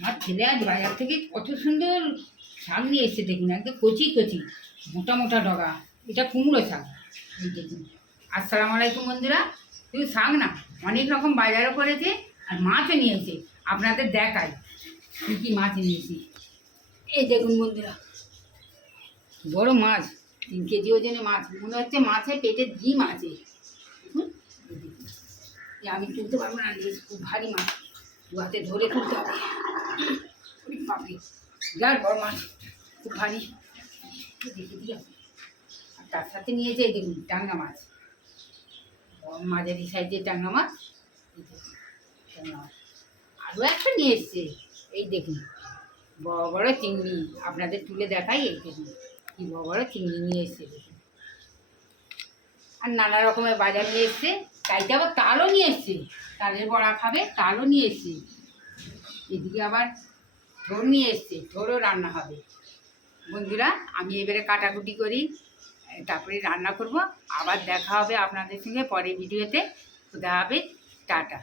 আমার ছেলে আজ বাজার থেকে কত সুন্দর শাক নিয়ে এসছে দেখুন, একদম কচি কচি মোটা মোটা ডগা। এটা কুমড়ো শাক। এই দেখুন। আসসালামু আলাইকুম বন্ধুরা। শুধু শাক না, অনেক রকম বাজারও করেছে আর মাছও নিয়েছে। আপনাদের দেখাই কী কী মাছ নিয়েছি। এই দেখুন বন্ধুরা, বড় মাছ, 3 কেজি ওজনের মাছ। মনে হচ্ছে মাছের পেটে ডিম আছে। দেখুন, এই দেখুন। আমি তুলতে পারবো না, খুব ভারী মাছ, দু হাতে ধরে তুলতে হবে। বাপরে, বিরাট বড় মাছ, খুব ভারী। দেখে দিই। আর তার সাথে নিয়েছে এই দেখুন টাঙ্গা মাছ, মাঝারি সাইজের টাঙ্গা মাছ। এই দেখুন টাঙ্গা মাছ। আরও একটা নিয়ে এসছে, এই দেখুন বড় বড় চিংড়ি। আপনাদের তুলে দেখাই। এই দেখুন কী বড় বড় চিংড়ি নিয়ে এসছে দেখুন। আর নানা রকমের বাজার নিয়ে এসছে। চাইতে আবার তালও নিয়ে এসছে, তালের বড়া খাবে, তালও নিয়ে এসছে। এদিকে আবার থোড় নিয়ে এসছে, থোড়ও রান্না হবে। বন্ধুরা, আমি এবারে কাটাকুটি করি, তারপরে রান্না করব। আবার দেখা হবে আপনাদের সঙ্গে পরের ভিডিওতে। খুদা হাফেজ, টাটা।